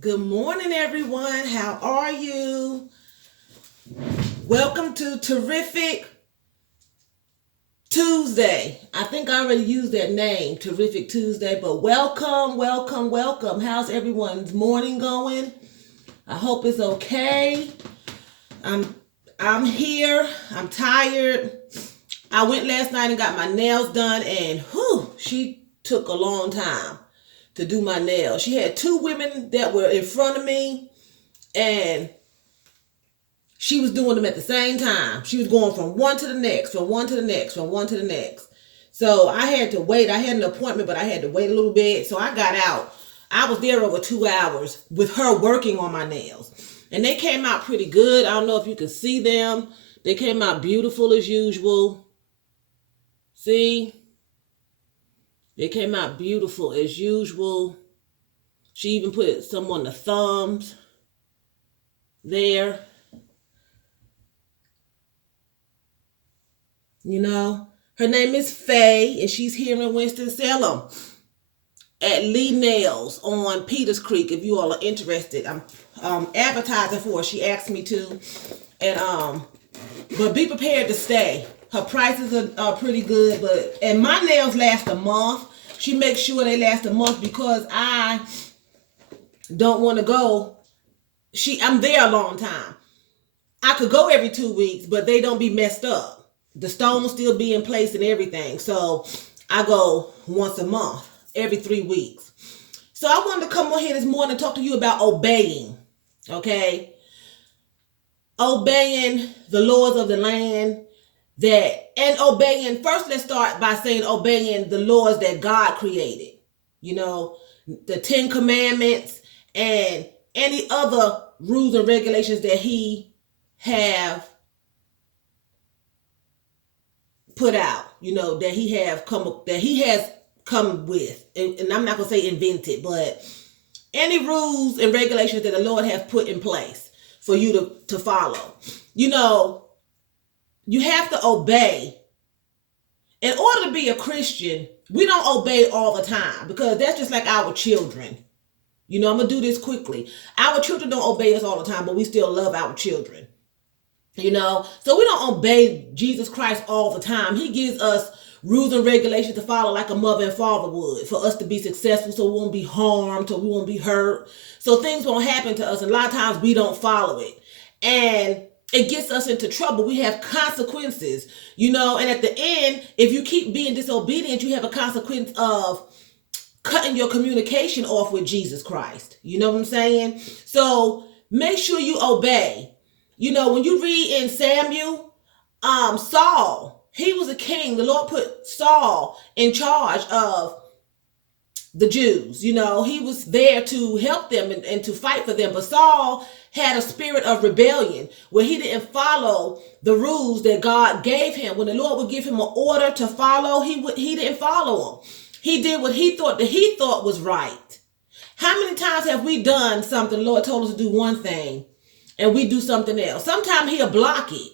Good morning, everyone. How are you? Welcome to Terrific Tuesday. I think I already used that name, Terrific Tuesday, but welcome, welcome, welcome. How's everyone's morning going? I hope it's okay. I'm I'm here. I'm tired. I went last night and got my nails done, and she took a long time to do my nails. She had two women that were in front of me, and she was doing them at the same time. She was going from one to the next, from one to the next, from one to the next. So I had to wait. I had an appointment, but I had to wait a little bit. So I got out. I was there over 2 hours with her working on my nails. And they came out pretty good. I don't know if you can see them. They came out beautiful as usual. See? They came out beautiful as usual. She even put some on the thumbs there. You know, her name is Faye, and she's here in Winston-Salem at Lee Nails on Peters Creek. If you all are interested, I'm advertising for her. She asked me to, and but be prepared to stay. Her prices are pretty good, and my nails last a month. She makes sure they last a month because I don't want to go. I'm there a long time. I could go every 2 weeks, but they don't be messed up. The stones still be in place and everything. So I go once a month, every 3 weeks. So I wanted to come on here this morning and talk to you about obeying. Okay? Obeying the laws of the land. First let's start by saying obeying the laws that God created. You know, the 10 Commandments and any other rules and regulations that He have put out, that he has come with, and I'm not gonna say invented, but any rules and regulations that the Lord has put in place for you to follow. You have to obey. In order to be a Christian, we don't obey all the time because that's just like our children. I'm gonna do this quickly. Our children don't obey us all the time, but we still love our children. So we don't obey Jesus Christ all the time. He gives us rules and regulations to follow like a mother and father would for us to be successful, so we won't be harmed, so we won't be hurt, so things won't happen to us. And a lot of times we don't follow it, and it gets us into trouble. We have consequences, and at the end, if you keep being disobedient, you have a consequence of cutting your communication off with Jesus Christ. You know what I'm saying? So make sure you obey. When you read in Samuel, Saul, he was a king. The Lord put Saul in charge of the Jews. He was there to help them and to fight for them. But Saul had a spirit of rebellion where he didn't follow the rules that God gave him. When the Lord would give him an order to follow, he didn't follow them. He did what he thought was right. How many times have we done something? The Lord told us to do one thing, and we do something else. Sometimes He'll block it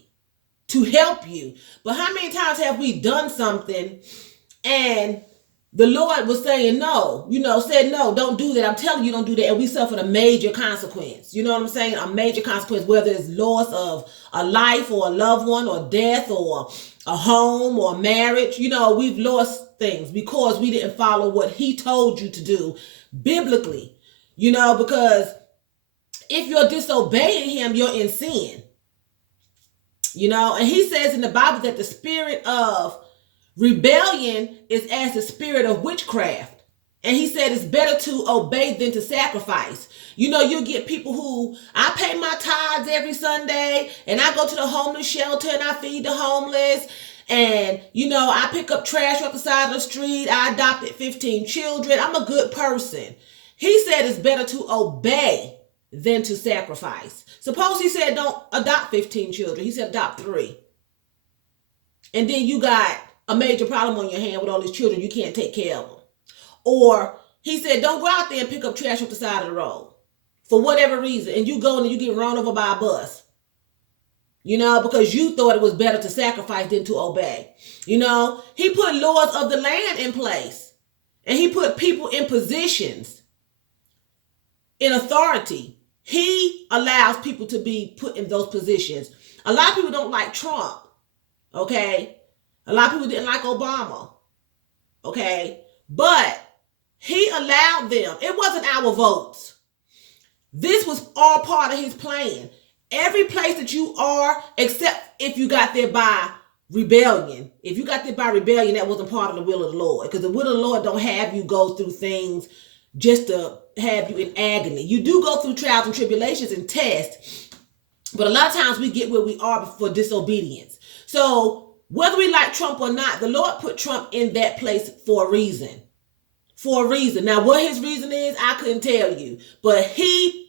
to help you. But how many times have we done something and the Lord was saying no, said no, don't do that. I'm telling you, don't do that. And we suffered a major consequence. You know what I'm saying? A major consequence, whether it's loss of a life or a loved one or death or a home or marriage. We've lost things because we didn't follow what He told you to do biblically, because if you're disobeying Him, you're in sin. And He says in the Bible that the spirit of rebellion is as the spirit of witchcraft. And He said it's better to obey than to sacrifice. You'll get people who, I pay my tithes every Sunday, and I go to the homeless shelter and I feed the homeless. And, I pick up trash off the side of the street. I adopted 15 children. I'm a good person. He said it's better to obey than to sacrifice. Suppose He said don't adopt 15 children. He said adopt 3. And then you got a major problem on your hand with all these children. You can't take care of them. Or He said don't go out there and pick up trash off the side of the road for whatever reason. And you go and you get run over by a bus. Because you thought it was better to sacrifice than to obey. He put laws of the land in place. And He put people in positions in authority. He allows people to be put in those positions. A lot of people don't like Trump, okay? A lot of people didn't like Obama, okay? But he allowed them. It wasn't our votes. This was all part of his plan. Every place that you are, except if you got there by rebellion. If you got there by rebellion, that wasn't part of the will of the Lord. Because the will of the Lord don't have you go through things just to have you in agony. You do go through trials and tribulations and tests, but a lot of times we get where we are for disobedience. So whether we like Trump or not, the Lord put Trump in that place for a reason. For a reason. Now, what his reason is, I couldn't tell you. But he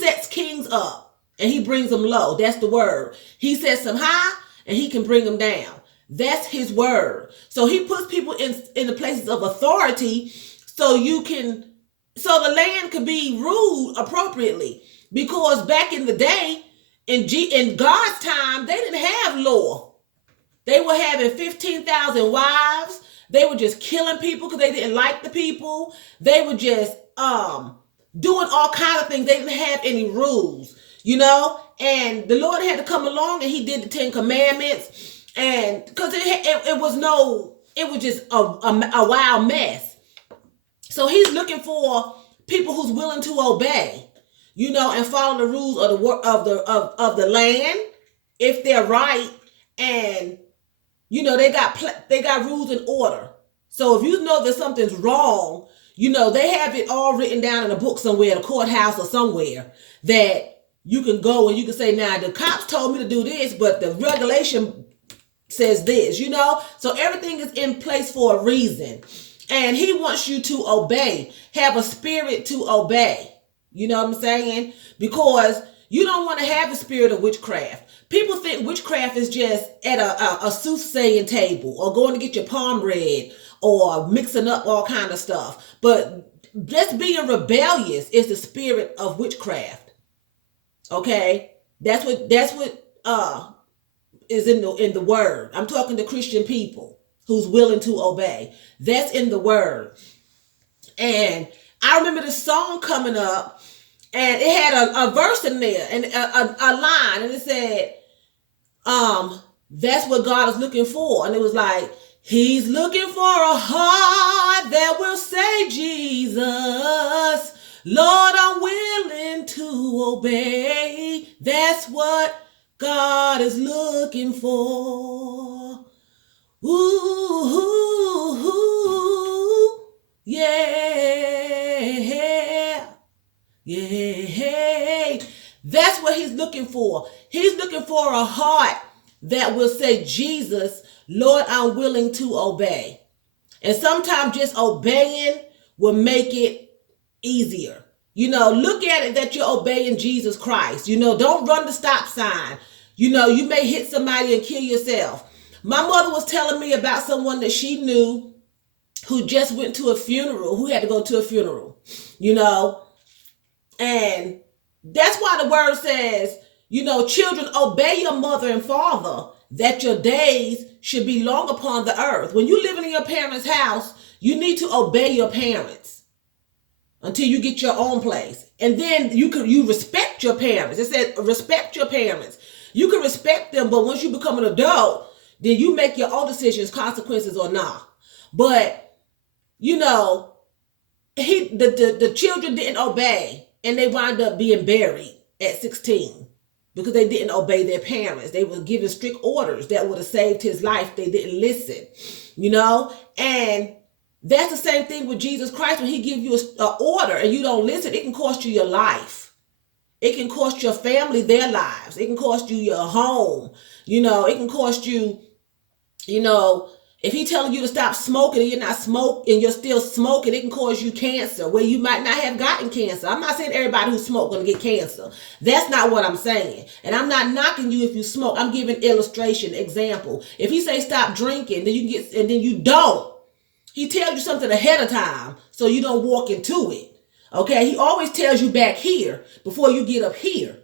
sets kings up and he brings them low. That's the word. He sets them high and he can bring them down. That's his word. So he puts people in the places of authority so the land could be ruled appropriately. Because back in the day, in God's time, they didn't have law. They were having 15,000 wives. They were just killing people because they didn't like the people. They were just doing all kinds of things. They didn't have any rules, And the Lord had to come along and he did the 10 Commandments. And because it was just a wild mess. So he's looking for people who's willing to obey, and follow the rules of the land if they're right, and they got rules and order. So if you know that something's wrong, they have it all written down in a book somewhere, the courthouse or somewhere, that you can go and you can say, now the cops told me to do this, but the regulation says this, So everything is in place for a reason. And he wants you to obey, have a spirit to obey. You know what I'm saying? Because you don't want to have the spirit of witchcraft. People think witchcraft is just at a soothsaying table or going to get your palm read or mixing up all kind of stuff. But just being rebellious is the spirit of witchcraft. Okay? That's what is in the word. I'm talking to Christian people who's willing to obey. That's in the word. And I remember this song coming up, and it had a verse in there and a line, and it said, that's what God is looking for. And it was like, he's looking for a heart that will say, Jesus, Lord, I'm willing to obey. That's what God is looking for. Ooh, yeah, yeah. That's what he's looking for. He's looking for a heart that will say, Jesus, Lord, I'm willing to obey. And sometimes just obeying will make it easier. Look at it that you're obeying Jesus Christ. Don't run the stop sign. You may hit somebody and kill yourself. My mother was telling me about someone that she knew who just went to a funeral, who had to go to a funeral, and that's why the word says, children, obey your mother and father, that your days should be long upon the earth. When you're living in your parents' house, you need to obey your parents until you get your own place. And then you respect your parents. It said respect your parents. You can respect them, but once you become an adult, then you make your own decisions, consequences or not. But, the children didn't obey, and they wound up being buried at 16 because they didn't obey their parents. They were given strict orders that would have saved his life. They didn't listen, and that's the same thing with Jesus Christ. When he gives you an order and you don't listen, it can cost you your life. It can cost your family their lives. It can cost you your home. It can cost you, if he's telling you to stop smoking and you're not smoking and you're still smoking, it can cause you cancer where you might not have gotten cancer. I'm not saying everybody who smokes going to get cancer. That's not what I'm saying. And I'm not knocking you if you smoke. I'm giving illustration, example. If he say stop drinking, then you get, and then you don't. He tells you something ahead of time so you don't walk into it. Okay? He always tells you back here before you get up here.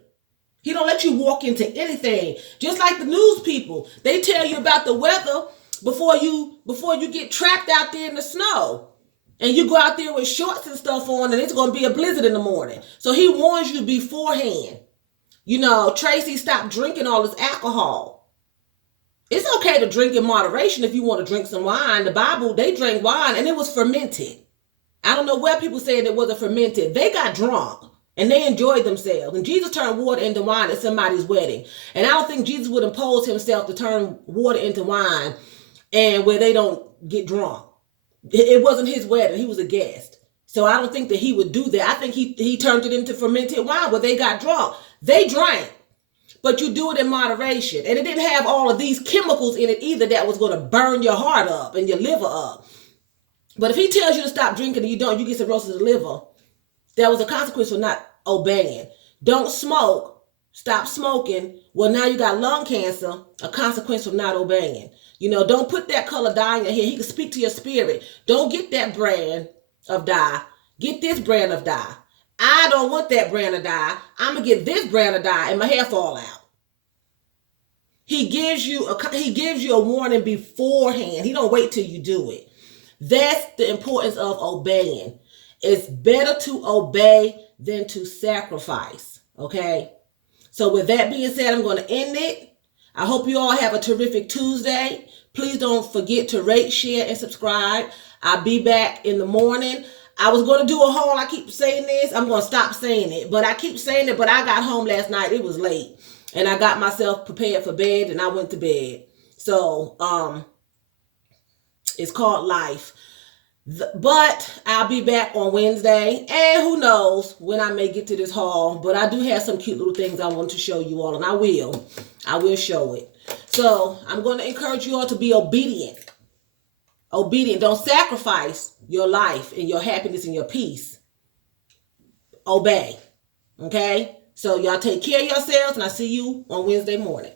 He don't let you walk into anything. Just like the news people, they tell you about the weather before you get trapped out there in the snow. And you go out there with shorts and stuff on, and it's going to be a blizzard in the morning. So he warns you beforehand. You know, Tracy, stop drinking all this alcohol. It's okay to drink in moderation if you want to drink some wine. The Bible, they drank wine, and it was fermented. I don't know where people said it wasn't fermented. They got drunk, and they enjoyed themselves. And Jesus turned water into wine at somebody's wedding. And I don't think Jesus would impose himself to turn water into wine and where they don't get drunk. It wasn't his wedding. He was a guest. So I don't think that he would do that. I think he turned it into fermented wine where they got drunk. They drank, but you do it in moderation. And it didn't have all of these chemicals in it either that was going to burn your heart up and your liver up. But if he tells you to stop drinking and you don't, you get cirrhosis of the liver. There was a consequence for not obeying. Don't smoke. Stop smoking. Well, now you got lung cancer, a consequence for not obeying. You know, don't put that color dye in your hair. He can speak to your spirit. Don't get that brand of dye. Get this brand of dye. I don't want that brand of dye. I'm going to get this brand of dye and my hair fall out. He gives you a warning beforehand. He don't wait till you do it. That's the importance of obeying. It's better to obey than to sacrifice. Okay? So with that being said, I'm going to end it. I hope you all have a terrific Tuesday. Please don't forget to rate, share, and subscribe. I'll be back in the morning. I was going to do a haul. I keep saying this. I'm going to stop saying it. But I keep saying it. But I got home last night. It was late. And I got myself prepared for bed. And I went to bed. So, it's called life. But I'll be back on Wednesday. And who knows when I may get to this haul. But I do have some cute little things I want to show you all. And I will show it. So I'm going to encourage you all to be obedient. Obedient. Don't sacrifice your life and your happiness and your peace. Obey. Okay? So y'all take care of yourselves, and I'll see you on Wednesday morning.